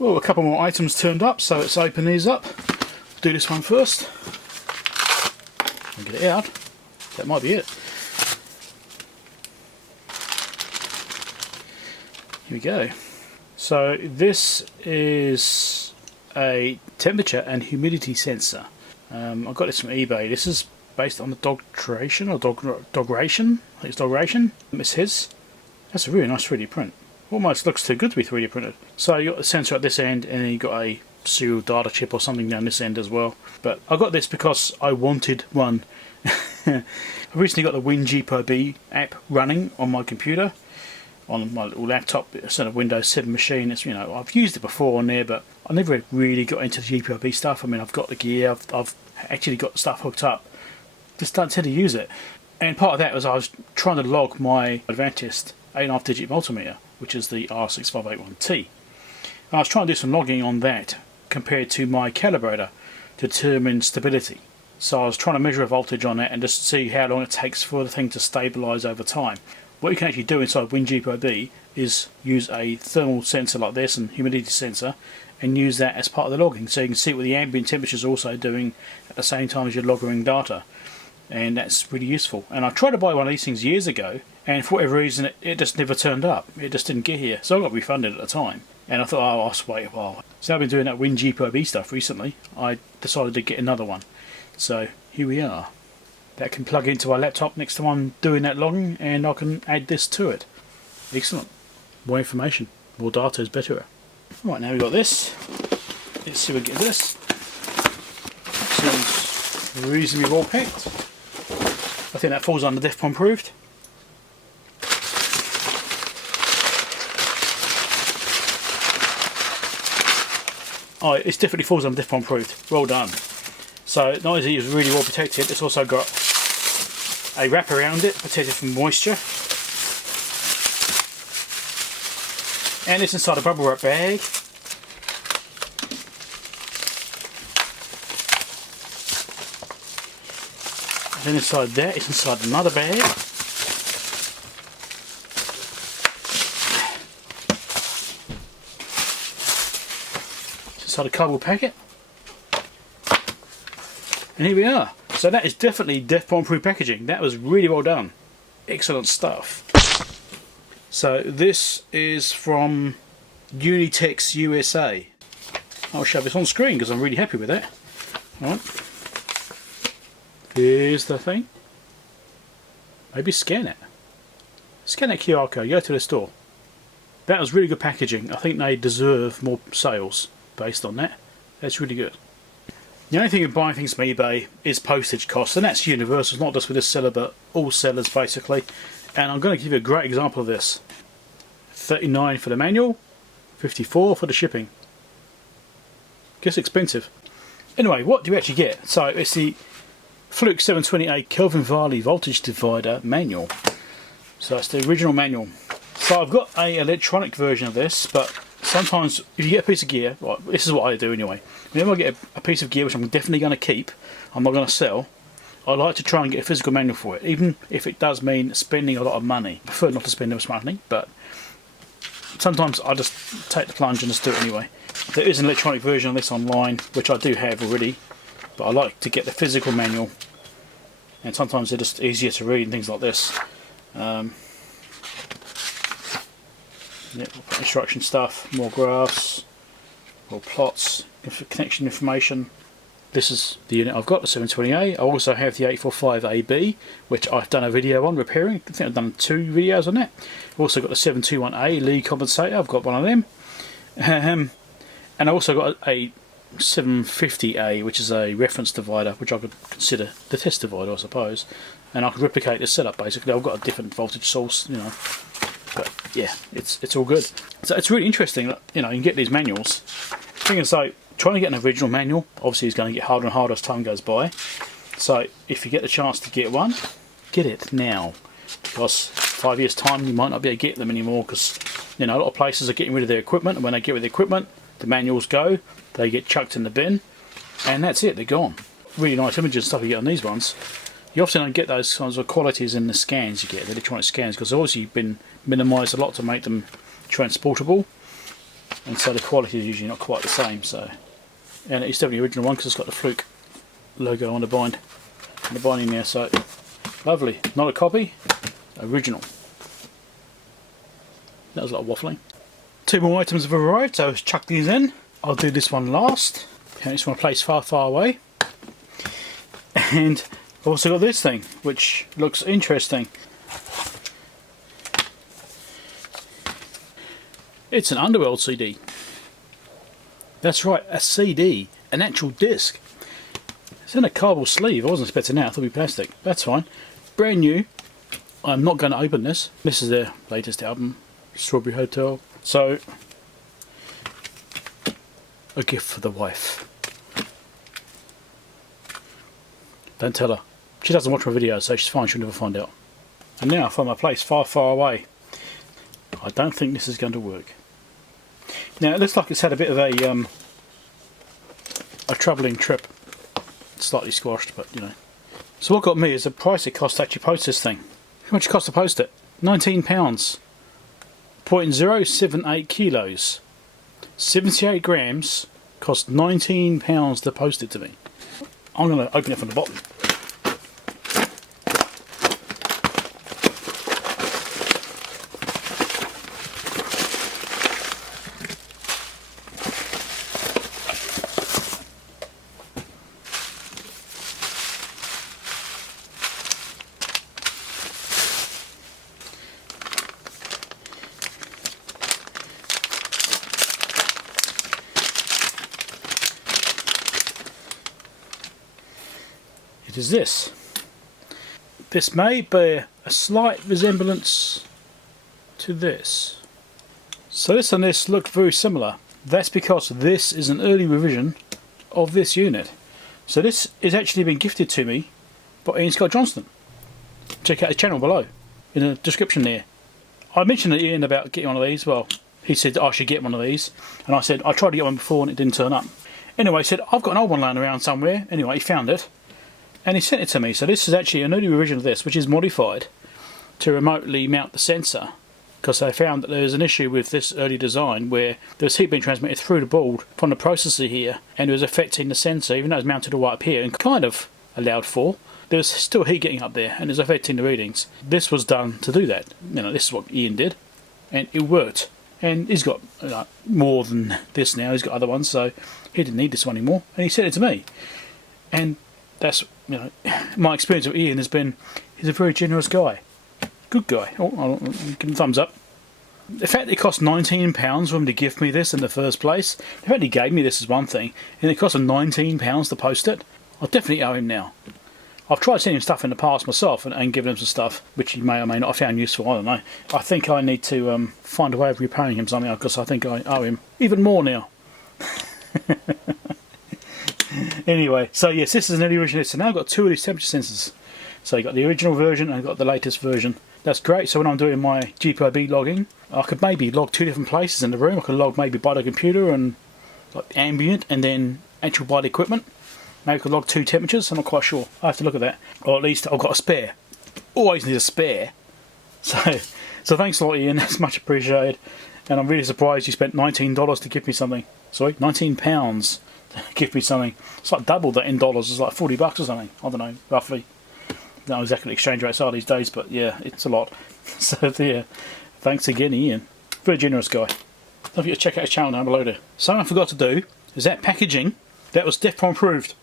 Well, a couple more items turned up, so let's open these up. Do this one first. And get it out. That might be it. Here we go. So this is a temperature and humidity sensor. I got this from eBay. This is based on the Dogratian or Dogratian. I think it's Dogratian. It's his. That's a really nice 3D print. Almost looks too good to be 3D printed. So you got the sensor at this end, and then you got a serial data chip or something down this end as well. But I got this because I wanted one. I recently got the WinGPOB app running on my computer, on my little laptop. It's on a Windows 7 machine. It's, you know, I've used it before on there, but I never really got into the GPOB stuff. I mean, I've got the gear, I've actually got stuff hooked up. Just don't tend to use it. And part of that was I was trying to log my Advantest 8.5 digit multimeter, which is the R6581T. And I was trying to do some logging on that compared to my calibrator to determine stability. So I was trying to measure a voltage on that and just see how long it takes for the thing to stabilise over time. What you can actually do inside WinGPOB is use a thermal sensor like this and humidity sensor and use that as part of the logging, so you can see what the ambient temperature is also doing at the same time as you're logging data. And that's really useful. And I tried to buy one of these things years ago, and for whatever reason it just never turned up. It just didn't get here, so I got refunded at the time. And I thought, oh, I'll just wait a while. So I've been doing that WinGPOB stuff recently. I decided to get another one. So here we are. That can plug into my laptop next time I'm doing that logging, and I can add this to it. Excellent. More information, more data is better. Right, now we've got this. Let's see if we get this. Seems reasonably well packed. I think that falls under Defpom approved. Oh, it definitely falls under Defpom approved. Well done. So not only is it really well protected, it's also got a wrap around it, protected from moisture. And it's inside a bubble wrap bag. And then inside that, it's inside another bag. It's inside a cardboard packet. And here we are. So that is definitely Defpom proof packaging. That was really well done. Excellent stuff. So this is from Unitex USA. I'll show this on screen because I'm really happy with that. Alright. Here's the thing. Maybe scan it. Scan that QR code, go to the store. That was really good packaging. I think they deserve more sales based on that. That's really good. The only thing with buying things from eBay is postage costs, and that's universal, not just with this seller but all sellers basically. And I'm going to give you a great example of this. $39 for the manual, $54 for the shipping. Gets expensive. Anyway, what do you actually get? So it's the Fluke 728 Kelvin Varley voltage divider manual. So it's the original manual. So I've got an electronic version of this, but sometimes if you get a piece of gear, right, this is what I do anyway. Whenever I get a piece of gear which I'm definitely going to keep, I'm not going to sell, I like to try and get a physical manual for it, even if it does mean spending a lot of money. I prefer not to spend that much money, but sometimes I just take the plunge and just do it anyway. There is an electronic version of this online, which I do have already, but I like to get the physical manual, and sometimes they're just easier to read and things like this. Yeah, instruction stuff, more graphs, more plots, connection information. This is the unit I've got, the 728. I also have the 845AB, which I've done a video on repairing. I think I've done 2 videos on that. I've also got the 721A lead compensator, I've got one of them. And I also got a 750A, which is a reference divider, which I could consider the test divider, I suppose. And I could replicate this setup basically. I've got a different voltage source, you know. But yeah, it's all good. So it's really interesting that, you know, you can get these manuals. Thing is, like, trying to get an original manual obviously is going to get harder and harder as time goes by. So if you get the chance to get one, get it now, because 5 years time you might not be able to get them anymore, because, you know, a lot of places are getting rid of their equipment, and when they get rid of the equipment, the manuals go, they get chucked in the bin, and that's it, they're gone. Really nice images and stuff you get on these ones. You often don't get those kinds of qualities in the scans you get, the electronic scans, because obviously you've been minimised a lot to make them transportable. and so the quality is usually not quite the same. So, and it's definitely the original one because it's got the Fluke logo on the binding there. So lovely, not a copy, original. That was a lot of waffling. 2 more items have arrived, so let's chuck these in. I'll do this one last. Okay, this one placed far, far away. And I've also got this thing, which looks interesting. It's an Underworld CD. That's right, a CD, an actual disc. It's in a cardboard sleeve. I wasn't expecting that. I thought it'd be plastic. That's fine. Brand new. I'm not going to open this. This is their latest album, Strawberry Hotel. So, a gift for the wife. Don't tell her. She doesn't watch my videos, so she's fine. She'll never find out. And now I find my place far, far away. I don't think this is going to work. Now it looks like it's had a bit of a travelling trip. It's slightly squashed, but you know. So what got me is the price it cost to actually post this thing. How much it cost to post it? £19. 0.078 kilos. 78 grams. Cost £19 to post it to me. I'm going to open it from the bottom. It is this. This may bear a slight resemblance to this. So this and this look very similar. That's because this is an early revision of this unit. So this is actually been gifted to me by Ian Scott Johnston. Check out his channel below in the description there. I mentioned to Ian about getting one of these. Well, he said I should get one of these, and I said I tried to get one before and it didn't turn up. Anyway, he said I've got an old one lying around somewhere. Anyway, he found it. And he sent it to me. So this is actually an early revision of this, which is modified to remotely mount the sensor, because they found that there was an issue with this early design where there was heat being transmitted through the board from the processor here, and it was affecting the sensor, even though it was mounted right up here and kind of allowed for. There was still heat getting up there, and it was affecting the readings. This was done to do that. You know, this is what Ian did, and it worked. And he's got more than this now. He's got other ones, so he didn't need this one anymore. And he sent it to me, and that's, you know, my experience with Ian has been, he's a very generous guy. Good guy. Oh, I'll give him a thumbs up. The fact that it cost £19 for him to give me this in the first place, the fact he gave me this is one thing, and it cost him £19 to post it, I definitely owe him now. I've tried sending him stuff in the past myself and given him some stuff which he may or may not have found useful, I don't know. I think I need to find a way of repaying him something, because I think I owe him even more now. Anyway, so yes, this is an early version. So now I've got 2 of these temperature sensors. So you've got the original version and I've got the latest version. That's great. So when I'm doing my GPIB logging, I could maybe log 2 different places in the room. I could log maybe by the computer and like ambient, and then actual by the equipment. Maybe I could log 2 temperatures. I'm not quite sure. I have to look at that. Or at least I've got a spare. Always need a spare. So thanks a lot, Ian. That's much appreciated. And I'm really surprised you spent $19 to give me something. Sorry, £19. Give me something. It's like double that in dollars. It's like $40 or something. I don't know, roughly. Don't know exactly what exchange rates are these days, but yeah, it's a lot. So yeah, thanks again, Ian. Very generous guy. Don't forget to check out his channel down below there. Something I forgot to do is that packaging that was Defpom approved.